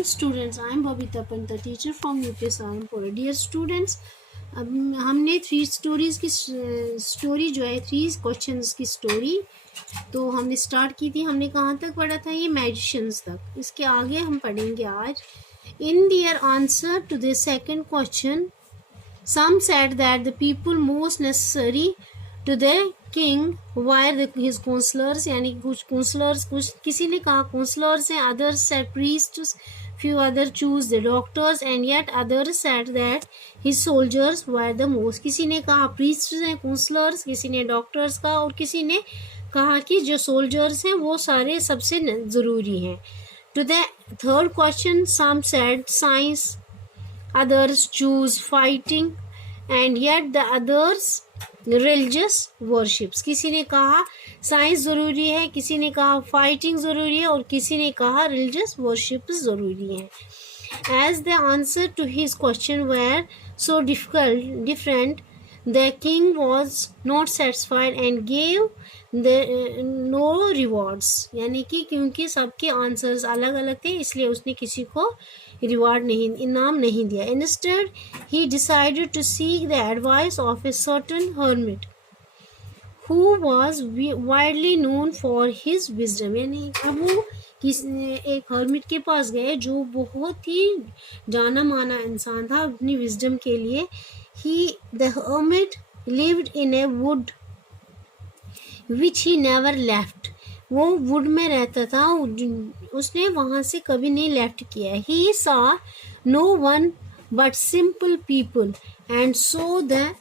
Students, I am Babita Panta, teacher from UPS Saharanpur. Dear students, अब हमने 3 stories की story जो है 3 क्वेश्चंस की स्टोरी तो हमने स्टार्ट की थी। हमने कहाँ तक पढ़ा था? ये मैजिशियंस तक। इसके आगे हम पढ़ेंगे आज। In their answer to the second question, some said that the people most necessary to the king were his counselors, यानी कुछ counselors, कुछ किसी ने कहा counselors हैं, others said priests, few others choose the doctors, and yet others said that his soldiers were the most. किसी ने कहा priests हैं, counselors, किसी ने doctors का, और किसी ने कहा कि जो soldiers हैं वो सारे सबसे ज़रूरी हैं. To the third question, some said science, others choose fighting, and yet the others religious worships. किसी ने कहा साइंस ज़रूरी है, किसी ने कहा फाइटिंग ज़रूरी है, और किसी ने कहा religious worships ज़रूरी है. As the answer to his question were so different, the king was not satisfied and gave no rewards. यानी कि क्योंकि सबके आंसर्स अलग अलग थे इसलिए उसने किसी को रिवार्ड नहीं, इनाम नहीं दिया. Instead, he decided to seek the advice of a certain hermit who was widely known for his wisdom. यानी अब वो एक हर्मिट के पास गए जो बहुत ही जाना माना इंसान था अपनी विजडम के लिए. The hermit lived in a wood which he never left. वो वुड में रहता था, उसने वहाँ से कभी नहीं लेफ्ट किया. He saw no one but simple people, and so the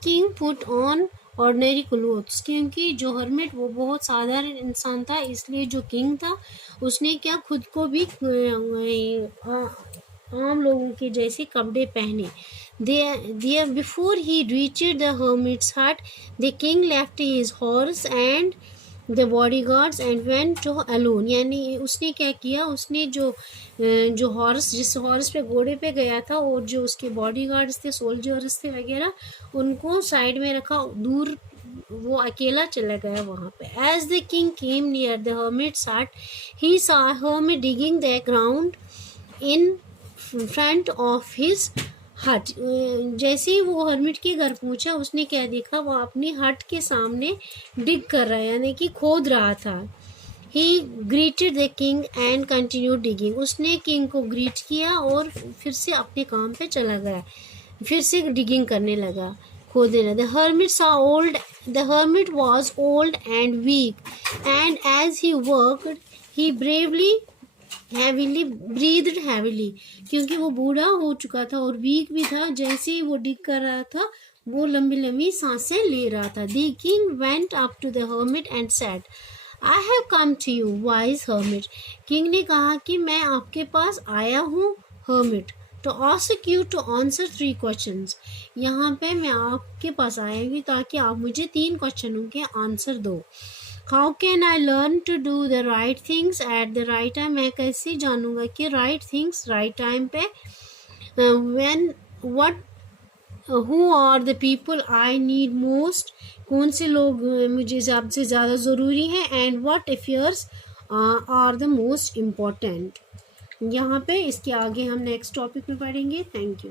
king put on ordinary clothes. क्योंकि जो हर्मिट वो बहुत साधारण इंसान था इसलिए जो किंग था उसने क्या खुद को भी आम लोगों के जैसे कपड़े पहने. There before he reached the hermit's hut, the king left his horse and the bodyguards and went to alone. यानी उसने क्या किया, उसने जो हॉर्स, जिस हॉर्स पे घोड़े पे गया था और जो उसके बॉडीगार्ड्स थे, सोल्जर्स थे वगैरह, उनको साइड में रखा, दूर वो अकेला चला गया वहाँ पे. As the king came near the hermit's hut, he saw a hermit digging the ground in front of his हट. जैसे ही वो हर्मिट के घर पहुंचा उसने क्या देखा, वो अपनी हट के सामने डिग कर रहा है, यानी कि खोद रहा था. He greeted the king and continued digging. उसने किंग को ग्रीट किया और फिर से अपने काम पे चला गया, फिर से डिगिंग करने लगा, खोदने लगा. The hermit was old and weak, and as he worked, he breathed heavily. क्योंकि वो बूढ़ा हो चुका था और वीक भी था, जैसे ही वो डिग कर रहा था वो लंबी लंबी सांसें ले रहा था. The king went up to the hermit and said, I have come to you, wise hermit. King ने कहा कि मैं आपके पास आया हूँ hermit, to ask you to answer 3 questions. यहाँ पे मैं आपके पास आया हूँ ताकि आप मुझे 3 क्वेश्चनों के आंसर दो. How can I learn to do the right things at the right time? मैं कैसे जानूँगा कि right things right time पे, who are the people I need most? कौन से लोग मुझे सबसे ज़्यादा ज़रूरी हैं? And what affairs are the most important? यहाँ पे इसके आगे हम नेक्स्ट टॉपिक में पढ़ेंगे. Thank you.